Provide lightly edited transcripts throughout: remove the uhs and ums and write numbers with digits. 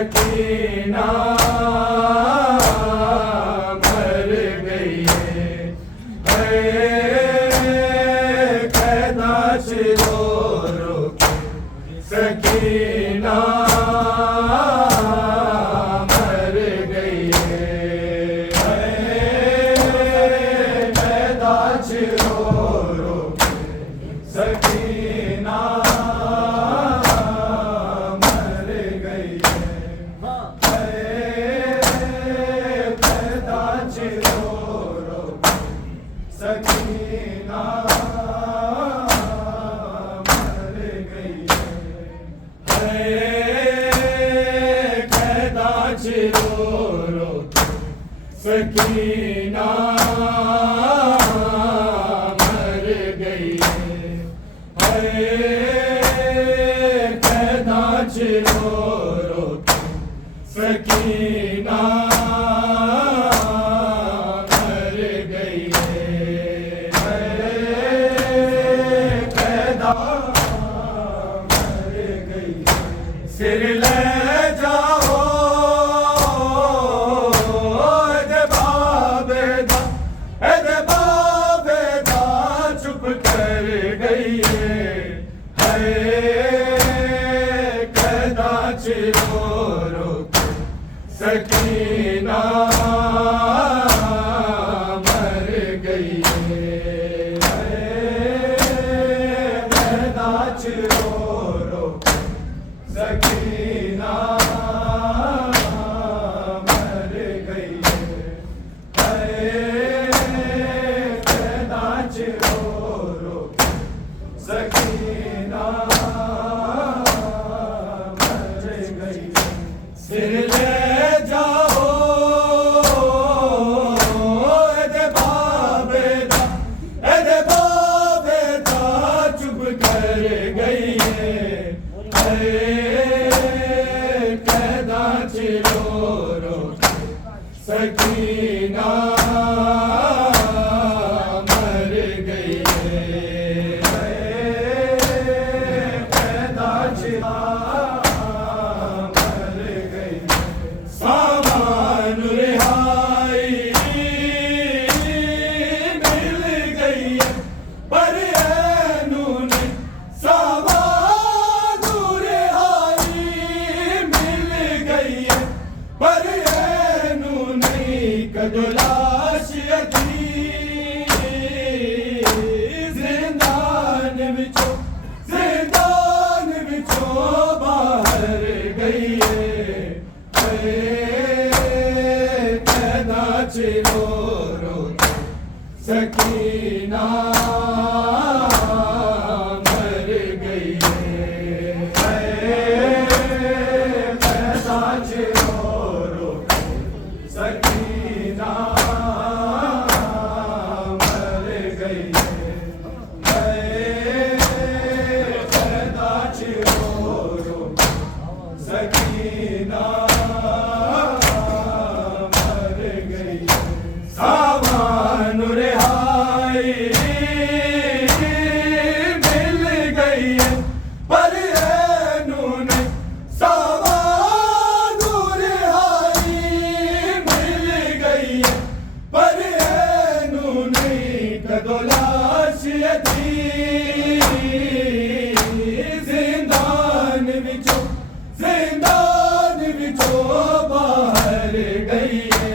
सकीना मर गई है कैदाश रो रो के सकीना मर गई है कैदाश रो रो के सकीना सकीना मर गई है कैदाश रो रो सकीना मर गई है कैदाश रो रो सकीना सिर ले जाओ एदे बाबेदा चुप कर गई है कैदाश रो रो सकीना मर गई है कैदाश रो रो सकीना मर गई है कैदाश रो रो सकीना मर गई सिर ले जाओ एदे बाबेदा चुप कर गई है कैदाश रो रो सकीना मर गई है कैदाश मर गई सामान रिहाई मिल गई है पर नूने सामान रिहाई मिल गई है पर कदलाश थी जिंदान बिचो बाहर गई है कैदाश रो रो सकीना मर गई है कैदाश रो रो सकीना मर गई है कैदाश रो रो सकीना मर गई सामान रिहाई मिल गई है पर नूने सामान रिहाई मिल गई है पर नूने कदलाश थी जिंदान बिचो बाहर गई है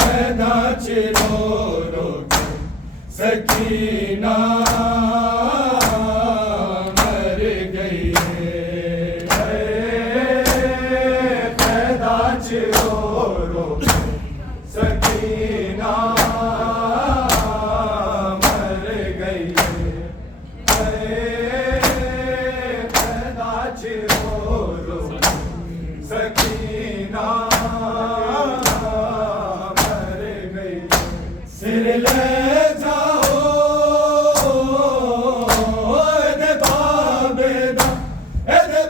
कैदाश रो रो सकीना मर गई है कैदाश रो रो सकीना मर गई है कैदाश रो रो सकीना मर गई सिर ले जाओ एदे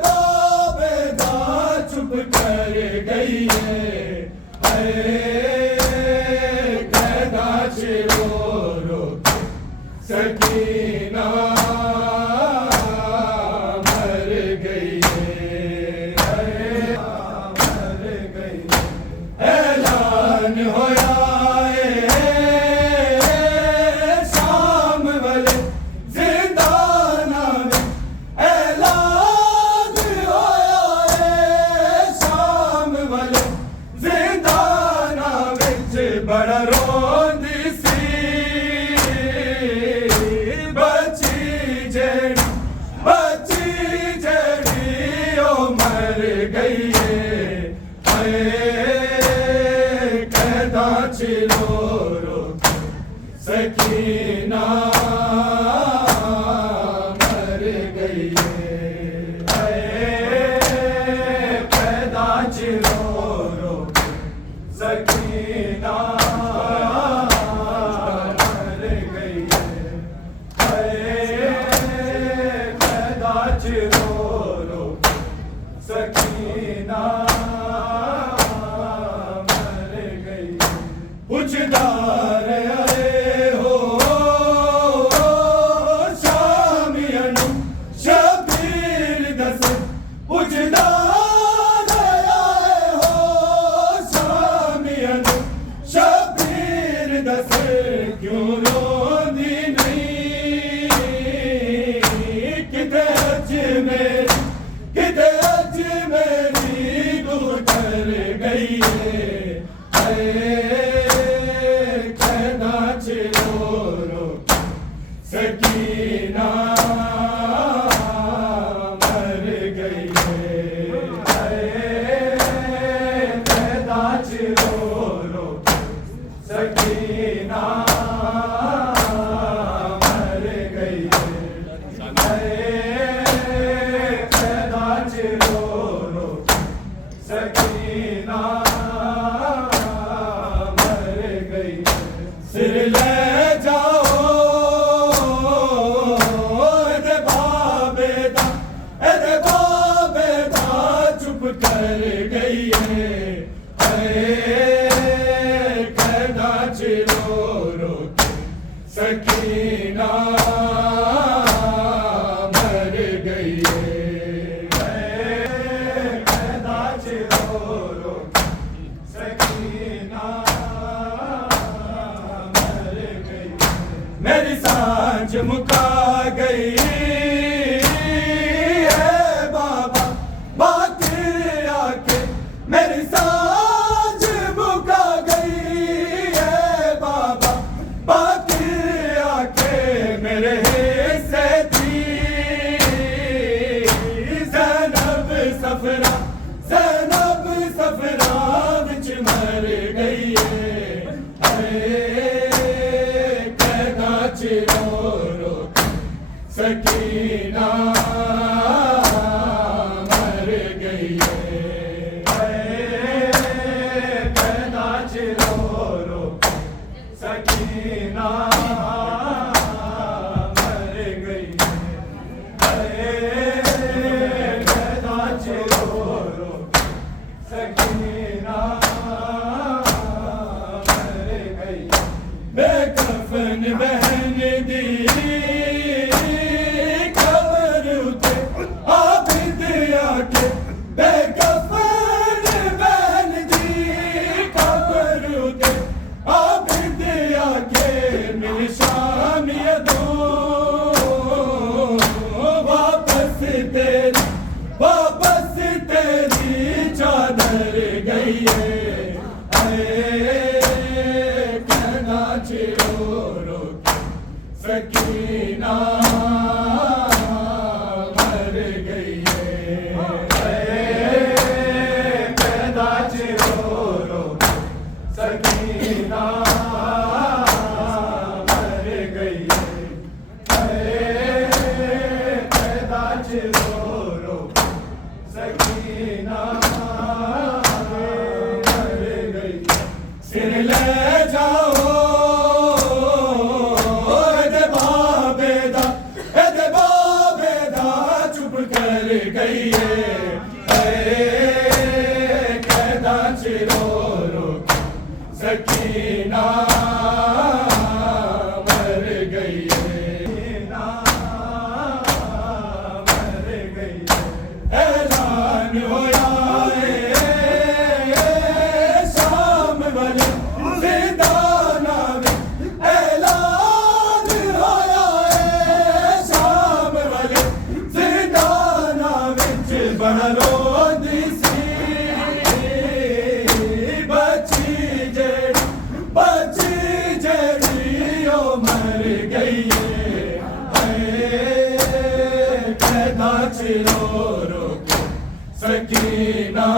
बाबेदा चुप कर गई है कैदाश रो रो सकीना मर गई है सकीना मर गई पैदा चिरो रो सकीना मर गई पैदा चिरो रो सकीना मर गई पुछदार आए हो शामियानु शबीर दस पुछदार आए हो शामियानु शबीर दस क्यों रोंदी नहीं किते अज मेरी गुजर गई है कहना चिरो रो सकीना मर गई कहना चिरो रो सकीना मर गई कहना चिरो रो सकीना मर गई सिर ले जाओ एदे बाबेदा चुप कर गई है कहना चिरो रो सकीना मर गई कहना चिरो रो सकीना मर गई मेरी सांझ मुका गई है बाबा बाकी आके मेरी सांझ मुका गई है बाबा बाकी आके मेरे हिस्से थी ज़ैनब सफरा विच मर गई है कहना चिरो रो सकीना मर गई कहना चिरो रो सकीना मर गई कहना चिरो रो सकीना मर गई बेकफन बहन दी कब्र उते आबिद आके बेकफन बहन दी कब्र उते आबिद आके मिल शामिया दो वापस तेरी चादर गई है कहना चिरो रो सकीना मर गई कहना चिरो रो सकीना मर गई कहना चिरो रो सकीना मर गई सिर ले जाओ एदे बाबेदा चुप कर गई है कहना चिरो रो सकीना मर गई मर गई ऐलान होया शाम वाले जिंदाना में ऐलान होया शाम वाले जिंदाना विच बड़ा रोंदी सी बची जेड़ी ओ मर गई कहना चिरो रो सकीना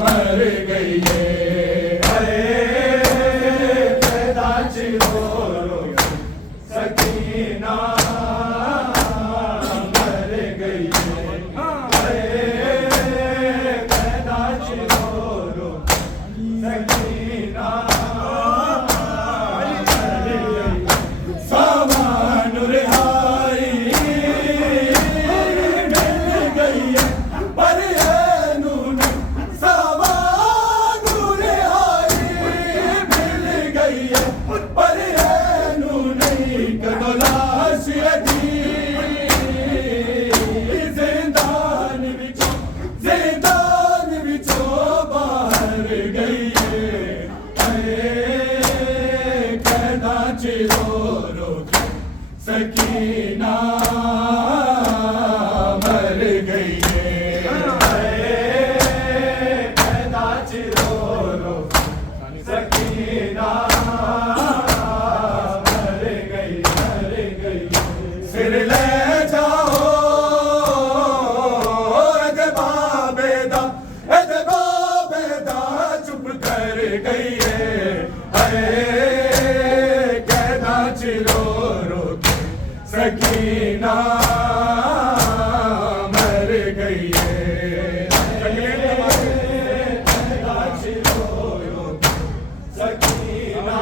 मर गई है कहना चिरो रो सकीना मर गई कैदा चिरो रो सकीना मर गई सामान रिहाई मिल गई पर है नून सामान रिहाई मिल गई पर है नून कदलाश अधी जिंदान बिचो बाहर गई कैदा चिरो रो सकीना मर गई कैदा चिरो रो सकीना मर गई सिर ले जाओ एदबा बेदा चुप कर गई कैदा चिरो रो सकीना मर गई कैदा चिरो रो सकीना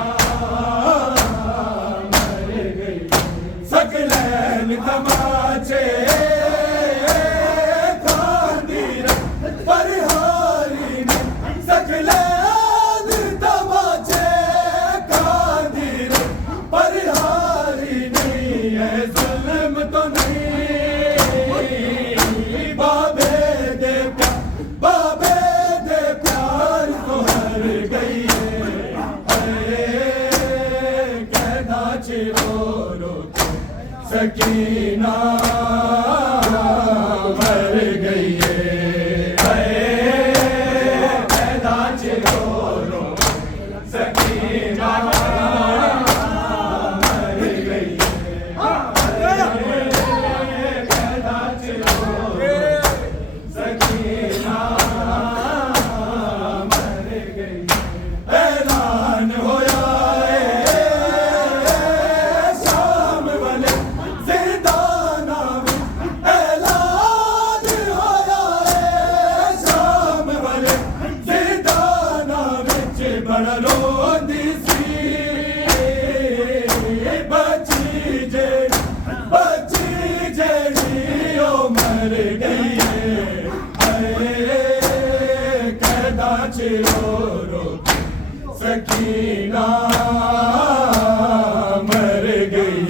मर गई सकलैन तमाचे खांदीर परिहारी ने सकलैन तमाचे खांदीर परिहारी नहीं है जुल्म तो नहीं बाबे दे प्यार तो हर गई कैदा चिरो रो सकीना मर गई कैदा चिरो रो सकीना मर गई कैदा चिरो रो सकीना मर गई ऐलान होया शाम वाले जिंदाना में ऐलान होया शाम वाले जिंदाना विच बड़ा रोंदी सी बची जेड़ी ओ मर गई कैदा चिरो रो सकीना मर गई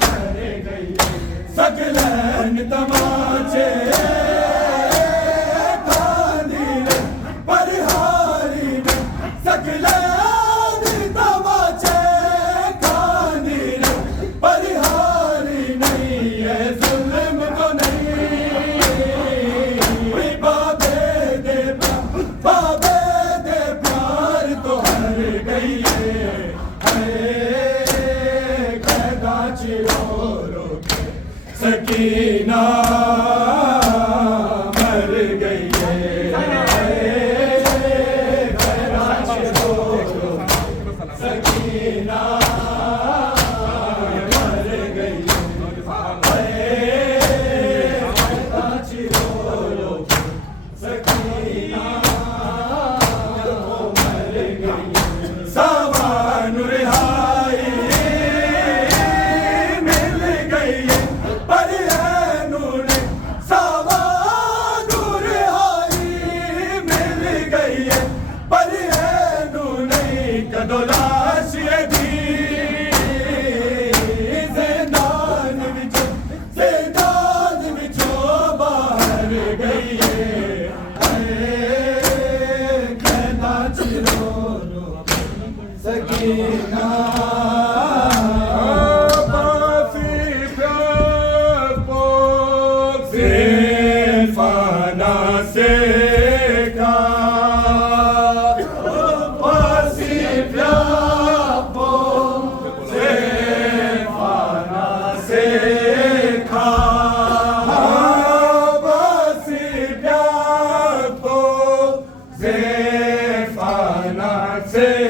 मर गई सकलैन तमाचे खांदीर परिहारी ने सकलैन तमाचे खांदीर परिहारी नहीं है जुल्म तो नहीं बाबे दे प्यार तो हर गई कैदा चिरो रो सकीना मर गई कैदा चिरो रो सकीना मर गई कैदा चिरो रो सकीना मर गई सामान रिहाई मिल गई पर है नून सामान रिहाई मिल गई पर है नून कदलाश अधी जिंदान बिचो बाहर गई कैदा चिरो रो सकीना फाना से का से